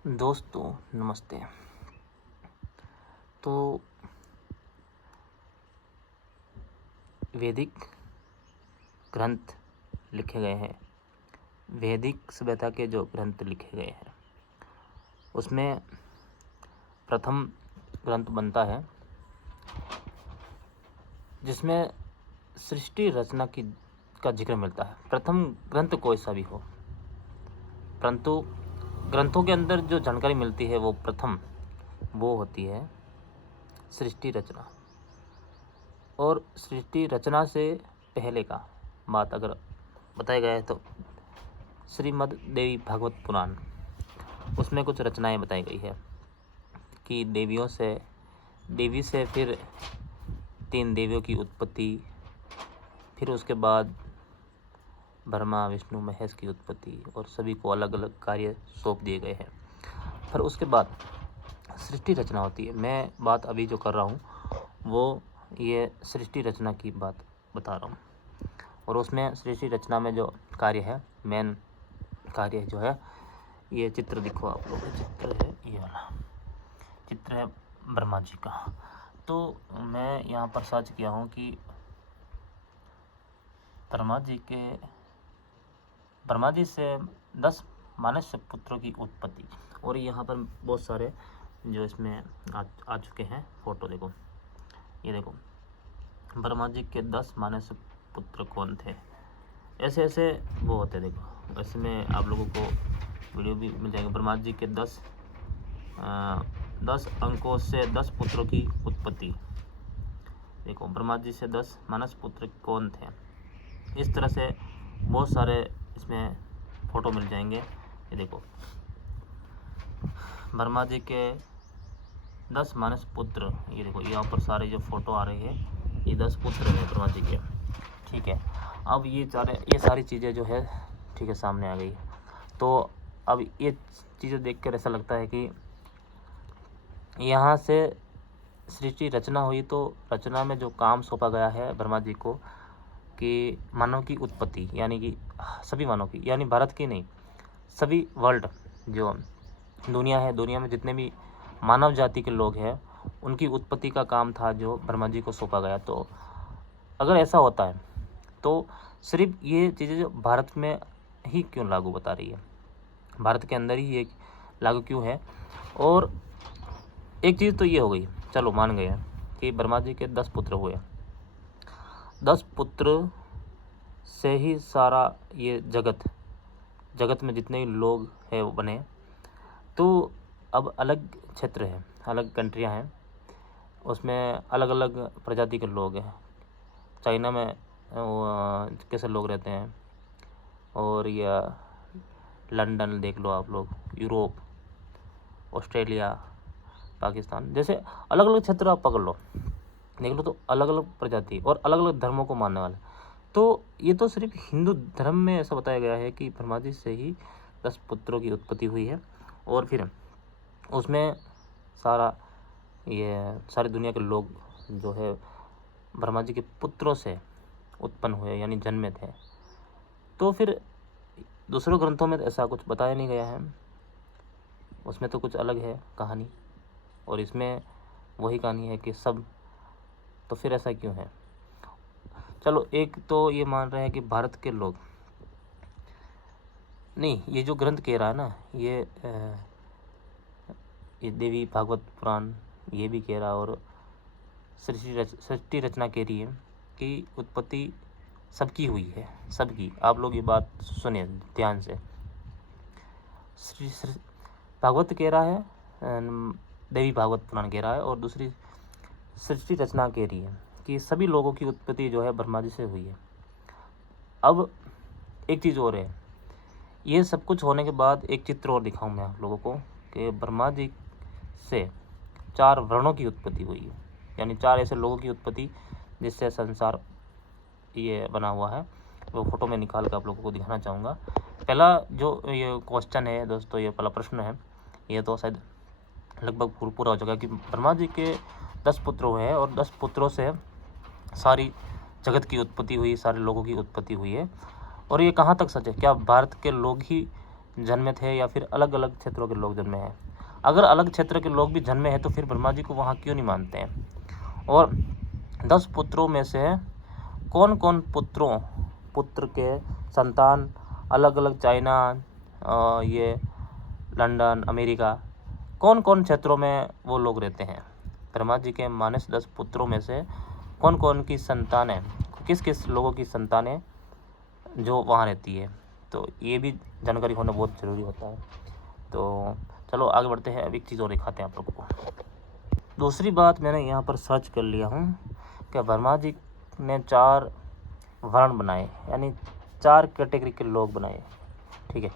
दोस्तों नमस्ते। तो वैदिक ग्रंथ लिखे गए हैं, वैदिक सभ्यता के जो ग्रंथ लिखे गए हैं उसमें प्रथम ग्रंथ बनता है जिसमें सृष्टि रचना का जिक्र मिलता है। प्रथम ग्रंथ कोई सा भी हो, परंतु ग्रंथों के अंदर जो जानकारी मिलती है वो प्रथम वो होती है सृष्टि रचना। और सृष्टि रचना से पहले का बात अगर बताया गया है तो श्रीमद् देवी भागवत पुराण, उसमें कुछ रचनाएं बताई गई है कि देवी से फिर 3 देवियों की उत्पत्ति, फिर उसके बाद ब्रह्मा विष्णु महेश की उत्पत्ति और सभी को अलग अलग कार्य सौंप दिए गए हैं। फिर उसके बाद सृष्टि रचना होती है। मैं बात अभी जो कर रहा हूँ वो ये सृष्टि रचना की बात बता रहा हूँ। और उसमें सृष्टि रचना में जो कार्य है, मेन कार्य जो है, ये चित्र दिखो आप लोग, चित्र है ये वाला चित्र है ब्रह्मा जी का। तो मैं यहाँ पर सर्च किया हूँ कि ब्रह्मा जी से 10 मानस पुत्रों की उत्पत्ति। और यहाँ पर बहुत सारे जो इसमें आ चुके हैं फोटो, देखो ये देखो ब्रह्मा जी के 10 मानस पुत्र कौन थे, ऐसे ऐसे वो होते। देखो इसमें आप लोगों को वीडियो भी मिल जाएगा। ब्रह्मा जी के 10 अंकों से 10 पुत्रों की उत्पत्ति। देखो ब्रह्मा जी से 10 मानस पुत्र कौन थे, इस तरह से बहुत सारे इसमें फोटो मिल जाएंगे। ये देखो ब्रह्मा जी के 10 मानस पुत्र, ये देखो यहाँ पर सारे जो फोटो आ रहे हैं ये 10 पुत्र हैं ब्रह्मा जी के। ठीक है, अब ये सारी चीज़ें जो है, ठीक है, सामने आ गई। तो अब ये चीज़ें देखकर ऐसा लगता है कि यहाँ से सृष्टि रचना हुई, तो रचना में जो काम सौंपा गया है ब्रह्मा जी को कि मानव की उत्पत्ति, यानी कि सभी मानव की, यानी भारत की नहीं, सभी वर्ल्ड जो दुनिया है, दुनिया में जितने भी मानव जाति के लोग हैं उनकी उत्पत्ति का काम था जो ब्रह्मा जी को सौंपा गया। तो अगर ऐसा होता है तो सिर्फ ये चीज़ें जो भारत में ही क्यों लागू बता रही है, भारत के अंदर ही ये लागू क्यों है। और एक चीज़ तो ये हो गई, चलो मान गए कि ब्रह्मा जी के 10 पुत्र हुए, 10 पुत्र से ही सारा ये जगत में जितने भी लोग हैं वो बने। तो अब अलग क्षेत्र है, अलग कंट्रियां हैं, उसमें अलग अलग प्रजाति के लोग हैं। चाइना में कैसे लोग रहते हैं, और या लंदन देख लो आप लोग, यूरोप, ऑस्ट्रेलिया, पाकिस्तान, जैसे अलग अलग क्षेत्र आप पकड़ लो, देख लो, तो अलग अलग प्रजाति और अलग अलग धर्मों को मानने वाले। तो ये तो सिर्फ हिंदू धर्म में ऐसा बताया गया है कि ब्रह्मा जी से ही 10 पुत्रों की उत्पत्ति हुई है, और फिर उसमें सारी दुनिया के लोग जो है ब्रह्मा जी के पुत्रों से उत्पन्न हुए, यानी जन्मे थे। तो फिर दूसरे ग्रंथों में ऐसा कुछ बताया नहीं गया है, उसमें तो कुछ अलग है कहानी, और इसमें वही कहानी है कि सब। तो फिर ऐसा क्यों है? चलो, एक तो ये मान रहे हैं कि भारत के लोग नहीं, ये जो ग्रंथ कह रहा है ना, ये देवी भागवत पुराण ये भी कह रहा, और सृष्टि रचना कह रही है कि उत्पत्ति सबकी हुई है, सबकी। आप लोग ये बात सुनिए ध्यान से। भागवत कह रहा है, देवी भागवत पुराण कह रहा है, और दूसरी सृष्टि रचना कह रही है कि सभी लोगों की उत्पत्ति जो है ब्रह्मा जी से हुई है। अब एक चीज़ और है, ये सब कुछ होने के बाद एक चित्र और दिखाऊं मैं आप लोगों को कि ब्रह्मा जी से 4 वर्णों की उत्पत्ति हुई है, यानी 4 ऐसे लोगों की उत्पत्ति जिससे संसार ये बना हुआ है। वो फोटो में निकाल कर आप लोगों को दिखाना चाहूँगा। पहला जो ये क्वेश्चन है दोस्तों, ये पहला प्रश्न है, ये तो शायद लगभग पूरा हो चुका है कि ब्रह्मा जी के 10 पुत्र हुए हैं, और 10 पुत्रों से सारी जगत की उत्पत्ति हुई, सारे लोगों की उत्पत्ति हुई है। और ये कहाँ तक सच है? क्या भारत के लोग ही जन्मे थे या फिर अलग अलग क्षेत्रों के लोग जन्मे हैं? अगर अलग क्षेत्र के लोग भी जन्मे हैं तो फिर ब्रह्मा जी को वहाँ क्यों नहीं मानते हैं? और 10 पुत्रों में से कौन कौन पुत्र के संतान अलग अलग चाइना, ये लंदन, अमेरिका, कौन कौन क्षेत्रों में वो लोग रहते हैं? ब्रह्मा जी के मानस 10 पुत्रों में से कौन कौन की संतान है, किस किस लोगों की संतान है जो वहाँ रहती है? तो ये भी जानकारी होना बहुत ज़रूरी होता है। तो चलो आगे बढ़ते हैं। अब एक चीज़ और दिखाते हैं आप लोगों को। दूसरी बात, मैंने यहाँ पर सर्च कर लिया हूँ कि ब्रह्मा जी ने 4 वर्ण बनाए, यानी 4 कैटेगरी के लोग बनाए। ठीक है,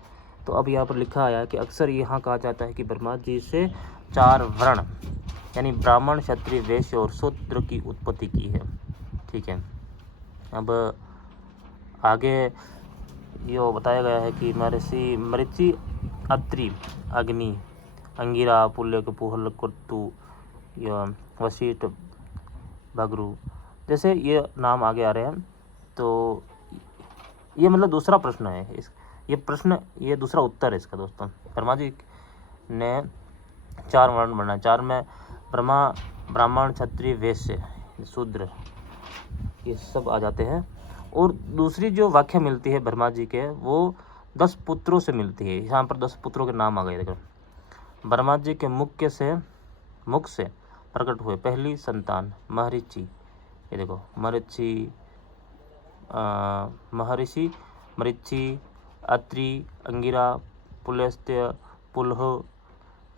तो अब यहाँ पर लिखा आया कि अक्सर यहाँ कहा जाता है कि ब्रह्मा जी से 4 वर्ण यानी ब्राह्मण, क्षत्रिय, वैश्य और शूद्र की उत्पत्ति की है। ठीक है, अब आगे ये बताया गया है कि महर्षि मरीचि, अत्रि, अग्नि, अंगिरा, पुल्यक, पुहल, कुर्तु, वशिष्ठ, भगरु, जैसे ये नाम आगे आ रहे हैं। तो ये मतलब दूसरा प्रश्न है ये दूसरा उत्तर है इसका दोस्तों। ब्रह्मा जी ने 4 वर्ण बनाए, 4 में ब्राह्मण, क्षत्रिय, वैश्य, शूद्र, ये सब आ जाते हैं। और दूसरी जो व्याख्या मिलती है ब्रह्मा जी के, वो 10 पुत्रों से मिलती है। यहाँ पर 10 पुत्रों के नाम आ गए। देखो, ब्रह्मा जी के मुख से प्रकट हुए पहली संतान महर्षि, ये देखो महर्षि मरीचि, अत्रि, अंगिरा, पुलस्त्य, पुलह,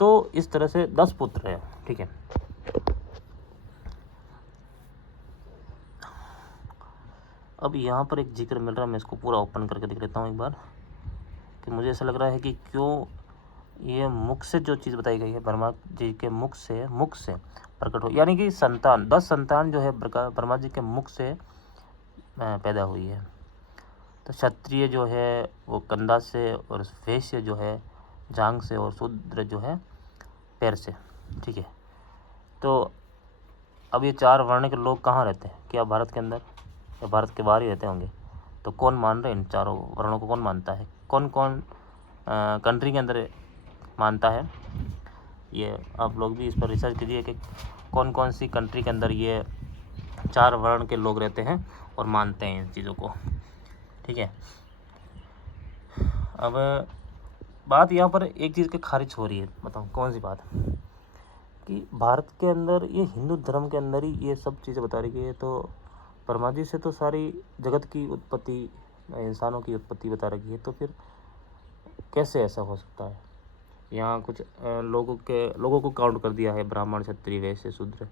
तो इस तरह से 10 पुत्र हैं। ठीक है, अब यहाँ पर एक जिक्र मिल रहा है, मैं इसको पूरा ओपन करके दिख लेता हूँ एक बार, कि मुझे ऐसा लग रहा है कि क्यों ये मुख से जो चीज़ बताई गई है, ब्रह्मा जी के मुख से प्रकट हो, यानी कि 10 संतान जो है ब्रह्मा जी के मुख से पैदा हुई है। तो क्षत्रिय जो है वो कंधा से, और वैश्य जो है जांघ से, और शूद्र जो है पैर से। ठीक है, तो अब ये 4 वर्ण के लोग कहाँ रहते हैं? क्या भारत के अंदर या भारत के बाहर ही रहते होंगे? तो कौन मान रहे हैं इन चारों वर्णों को? कौन मानता है? कौन कौन कंट्री के अंदर मानता है? ये आप लोग भी इस पर रिसर्च कीजिए कि कौन कौन सी कंट्री के अंदर ये 4 वर्ण के लोग रहते हैं और मानते हैं इन चीज़ों को। ठीक है, अब बात यहाँ पर एक चीज़ की खारिज हो रही है। बताओ कौन सी बात? कि भारत के अंदर ये हिंदू धर्म के अंदर ही ये सब चीज़ें बता रही है। तो ब्रह्मा जी से तो सारी जगत की उत्पत्ति, इंसानों की उत्पत्ति बता रही है, तो फिर कैसे ऐसा हो सकता है? यहाँ कुछ लोगों को काउंट कर दिया है, ब्राह्मण, क्षत्रिय, वैश्य, शूद्र।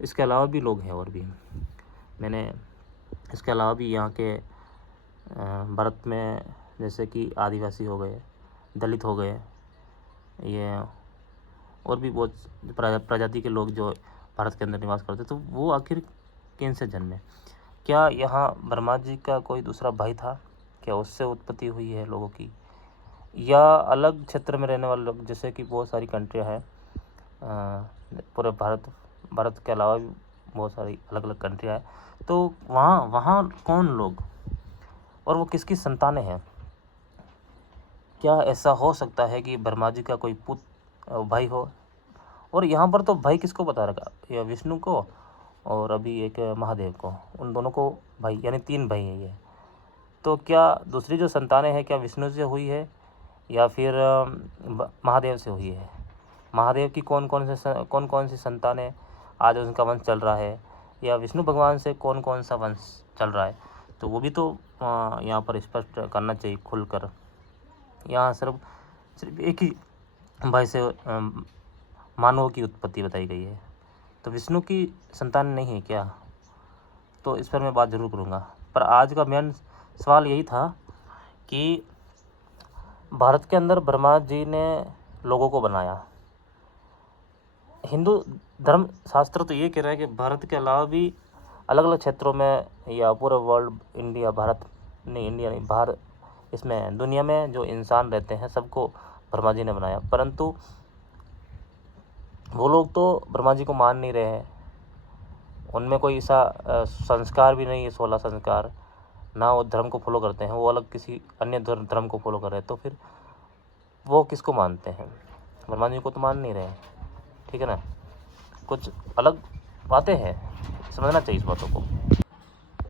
इसके अलावा भी लोग हैं और भी। मैंने इसके अलावा भी यहाँ के भारत में जैसे कि आदिवासी हो गए, दलित हो गए, ये और भी बहुत प्रजाति के लोग जो भारत के अंदर निवास करते, तो वो आखिर किन से जन्मे? क्या यहाँ ब्रह्मा जी का कोई दूसरा भाई था? क्या उससे उत्पत्ति हुई है लोगों की? या अलग क्षेत्र में रहने वाले लोग, जैसे कि बहुत सारी कंट्रियाँ हैं पूरे भारत के अलावा भी बहुत सारी अलग अलग कंट्रियाँ हैं, तो वहाँ कौन लोग और वो किसकी संतानें हैं? क्या ऐसा हो सकता है कि ब्रह्मा जी का कोई भाई हो? और यहाँ पर तो भाई किसको बता रखा? या विष्णु को और अभी एक महादेव को, उन दोनों को भाई, यानी 3 भाई हैं ये। तो क्या दूसरी जो संतानें हैं, क्या विष्णु से हुई है या फिर महादेव से हुई है? महादेव की कौन कौन सी संतानें आज उनका वंश चल रहा है, या विष्णु भगवान से कौन कौन सा वंश चल रहा है? तो वो भी तो यहाँ पर स्पष्ट करना चाहिए खुलकर। यहाँ सिर्फ एक ही भाई से मानवों की उत्पत्ति बताई गई है, तो विष्णु की संतान नहीं है क्या? तो इस पर मैं बात ज़रूर करूँगा। पर आज का मेन सवाल यही था कि भारत के अंदर ब्रह्मा जी ने लोगों को बनाया। हिंदू धर्म शास्त्र तो ये कह रहा है कि भारत के अलावा भी अलग अलग क्षेत्रों में या पूरे वर्ल्ड, इंडिया नहीं भारत, इसमें दुनिया में जो इंसान रहते हैं सबको ब्रह्मा जी ने बनाया। परंतु वो लोग तो ब्रह्मा जी को मान नहीं रहे हैं, उनमें कोई ऐसा संस्कार भी नहीं है, 16 संस्कार, ना वो धर्म को फॉलो करते हैं, वो अलग किसी अन्य धर्म को फॉलो कर रहे हैं। तो फिर वो किसको मानते हैं? ब्रह्मा जी को तो मान नहीं रहे, ठीक है ना, कुछ अलग बातें हैं, समझना चाहिए इस बातों को।